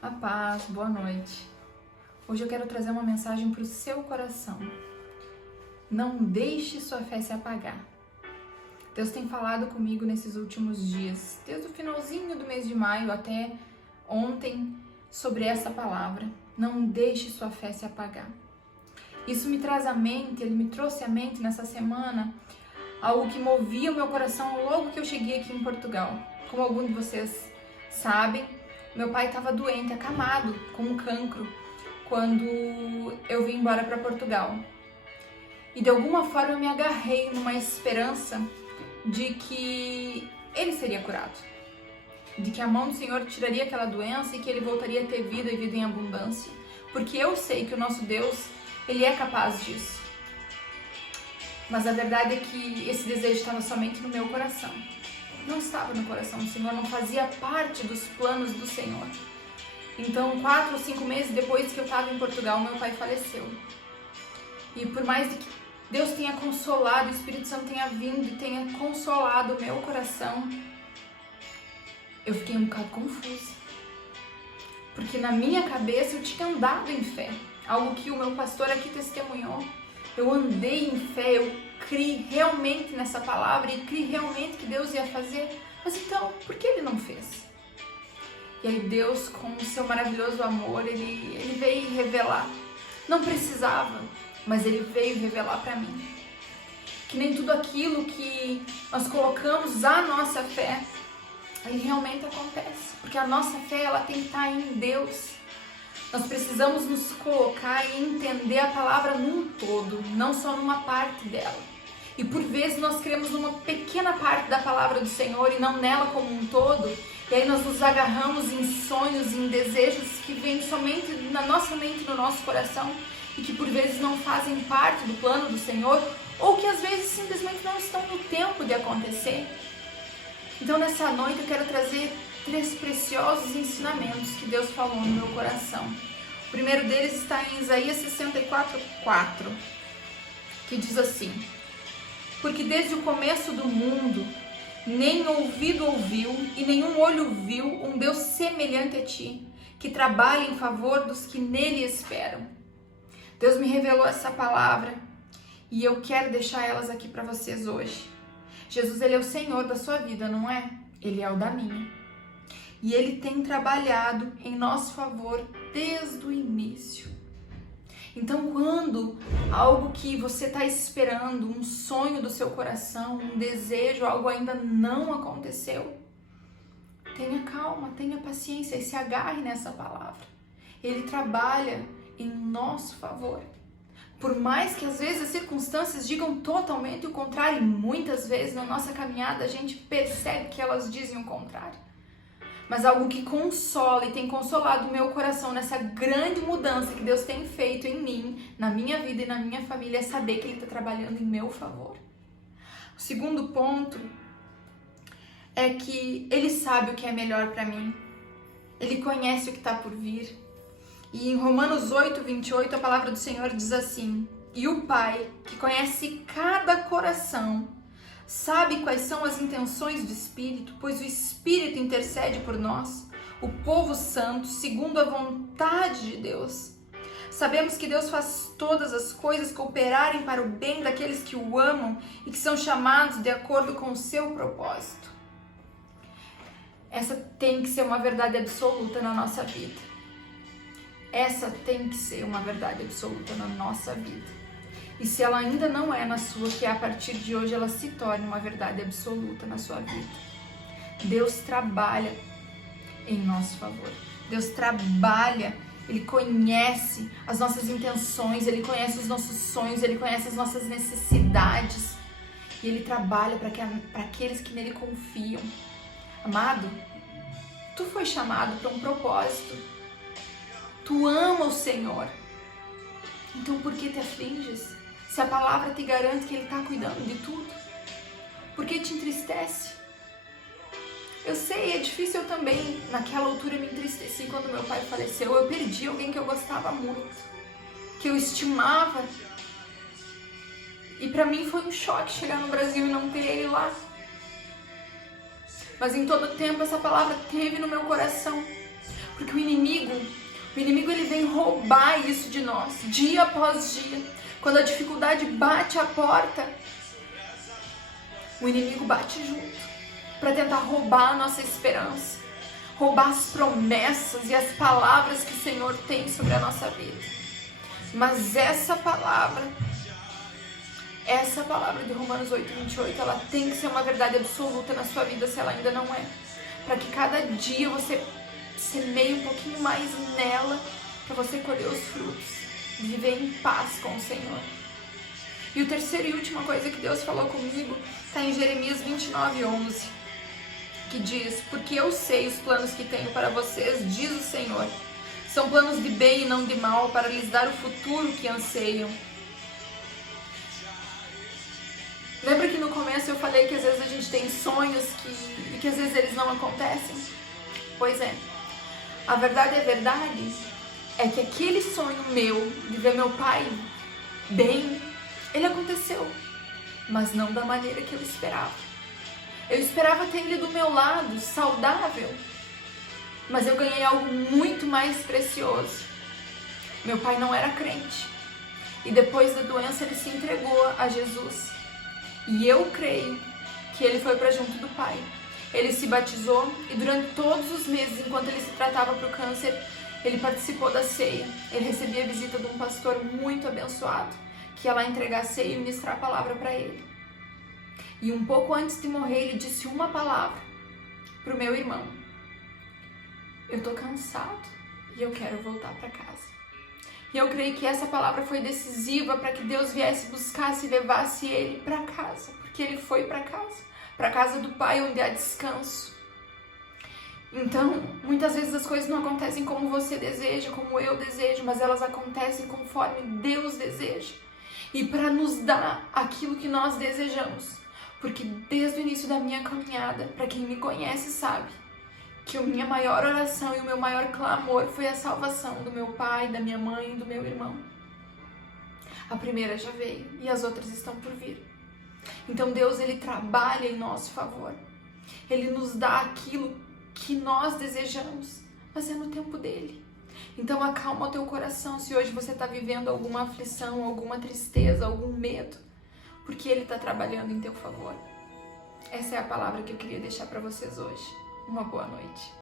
A paz, boa noite. Hoje eu quero trazer uma mensagem para o seu coração. Não deixe sua fé se apagar. Deus tem falado comigo nesses últimos dias, desde o finalzinho do mês de maio até ontem, sobre essa palavra. Não deixe sua fé se apagar. Isso me traz à mente, ele me trouxe à mente nessa semana algo que movia o meu coração logo que eu cheguei aqui em Portugal. Como alguns de vocês sabem, meu pai estava doente, acamado, com um cancro, quando eu vim embora para Portugal. E de alguma forma eu me agarrei numa esperança de que ele seria curado, de que a mão do Senhor tiraria aquela doença e que ele voltaria a ter vida e vida em abundância. Porque eu sei que o nosso Deus, ele é capaz disso. Mas a verdade é que esse desejo estava somente no meu coração. Não estava no coração do Senhor, não fazia parte dos planos do Senhor. Então, 4 ou 5 meses depois que eu estava em Portugal, meu pai faleceu. E por mais que Deus tenha consolado, o Espírito Santo tenha vindo e tenha consolado o meu coração, eu fiquei um bocado confusa. Porque na minha cabeça eu tinha andado em fé, algo que o meu pastor aqui testemunhou. Eu andei em fé, eu criei realmente nessa palavra e criei realmente que Deus ia fazer. Mas então, por que ele não fez? E aí Deus, com o seu maravilhoso amor, ele veio revelar. Não precisava, mas ele veio revelar para mim que nem tudo aquilo que nós colocamos a nossa fé, aí realmente acontece. Porque a nossa fé, ela tem que estar em Deus. Nós precisamos nos colocar e entender a palavra num todo, não só numa parte dela. E por vezes nós cremos numa pequena parte da palavra do Senhor e não nela como um todo. E aí nós nos agarramos em sonhos, em desejos que vêm somente na nossa mente, no nosso coração, e que por vezes não fazem parte do plano do Senhor, ou que às vezes simplesmente não estão no tempo de acontecer. Então nessa noite eu quero trazer 3 preciosos ensinamentos que Deus falou no meu coração. O primeiro deles está em Isaías 64:4, que diz assim: porque desde o começo do mundo, nem ouvido ouviu e nenhum olho viu um Deus semelhante a ti, que trabalha em favor dos que nele esperam. Deus me revelou essa palavra e eu quero deixar elas aqui para vocês hoje. Jesus, ele é o Senhor da sua vida, não é? Ele é o da minha. E ele tem trabalhado em nosso favor desde o início. Então, quando algo que você está esperando, um sonho do seu coração, um desejo, algo ainda não aconteceu, tenha calma, tenha paciência e se agarre nessa palavra. Ele trabalha em nosso favor. Por mais que às vezes as circunstâncias digam totalmente o contrário, e muitas vezes na nossa caminhada a gente percebe que elas dizem o contrário. Mas algo que consola e tem consolado o meu coração nessa grande mudança que Deus tem feito em mim, na minha vida e na minha família, é saber que Ele está trabalhando em meu favor. O segundo ponto é que Ele sabe o que é melhor para mim. Ele conhece o que está por vir. E em Romanos 8:28, a palavra do Senhor diz assim: e o Pai, que conhece cada coração, sabe quais são as intenções do Espírito, pois o Espírito intercede por nós, o povo santo, segundo a vontade de Deus. Sabemos que Deus faz todas as coisas cooperarem para o bem daqueles que o amam e que são chamados de acordo com o seu propósito. Essa tem que ser uma verdade absoluta na nossa vida. Essa tem que ser uma verdade absoluta na nossa vida. E se ela ainda não é na sua, que a partir de hoje ela se torne uma verdade absoluta na sua vida. Deus trabalha em nosso favor. Deus trabalha, Ele conhece as nossas intenções, Ele conhece os nossos sonhos, Ele conhece as nossas necessidades. E Ele trabalha para aqueles que nele confiam. Amado, tu foi chamado para um propósito. Tu ama o Senhor. Então por que te afliges? Se a palavra te garante que Ele está cuidando de tudo, por que te entristece? Eu sei, é difícil, eu também, naquela altura me entristeci quando meu pai faleceu. Eu perdi alguém que eu gostava muito, que eu estimava. E para mim foi um choque chegar no Brasil e não ter ele lá. Mas em todo tempo essa palavra teve no meu coração. Porque o inimigo ele vem roubar isso de nós, dia após dia. Quando a dificuldade bate a porta, o inimigo bate junto para tentar roubar a nossa esperança, roubar as promessas e as palavras que o Senhor tem sobre a nossa vida. Mas essa palavra de Romanos 8:28, ela tem que ser uma verdade absoluta na sua vida, se ela ainda não é. Para que cada dia você semeie um pouquinho mais nela, para você colher os frutos, viver em paz com o Senhor. E o terceiro e última coisa que Deus falou comigo está em Jeremias 29:11, que diz: porque eu sei os planos que tenho para vocês, diz o Senhor. São planos de bem e não de mal, para lhes dar o futuro que anseiam. Lembra que no começo eu falei que às vezes a gente tem sonhos e que às vezes eles não acontecem? Pois é. A verdade é que aquele sonho meu de ver meu pai bem, ele aconteceu, mas não da maneira que eu esperava. Eu esperava ter ele do meu lado, saudável, mas eu ganhei algo muito mais precioso. Meu pai não era crente e depois da doença ele se entregou a Jesus. E eu creio que ele foi para junto do Pai. Ele se batizou e durante todos os meses, enquanto ele se tratava para o câncer, ele participou da ceia. Ele recebia a visita de um pastor muito abençoado, que ia lá entregar a ceia e ministrar a palavra para ele. E um pouco antes de morrer, ele disse uma palavra para o meu irmão: eu tô cansado e eu quero voltar para casa. E eu creio que essa palavra foi decisiva para que Deus viesse buscar e levasse ele para casa, porque ele foi para casa do Pai, onde há descanso. Então, muitas vezes as coisas não acontecem como você deseja, como eu desejo, mas elas acontecem conforme Deus deseja. E para nos dar aquilo que nós desejamos. Porque desde o início da minha caminhada, para quem me conhece sabe, que a minha maior oração e o meu maior clamor foi a salvação do meu pai, da minha mãe e do meu irmão. A primeira já veio e as outras estão por vir. Então Deus, ele trabalha em nosso favor. Ele nos dá aquilo que nós desejamos, mas é no tempo dele. Então acalma o teu coração se hoje você está vivendo alguma aflição, alguma tristeza, algum medo, porque ele está trabalhando em teu favor. Essa é a palavra que eu queria deixar para vocês hoje. Uma boa noite.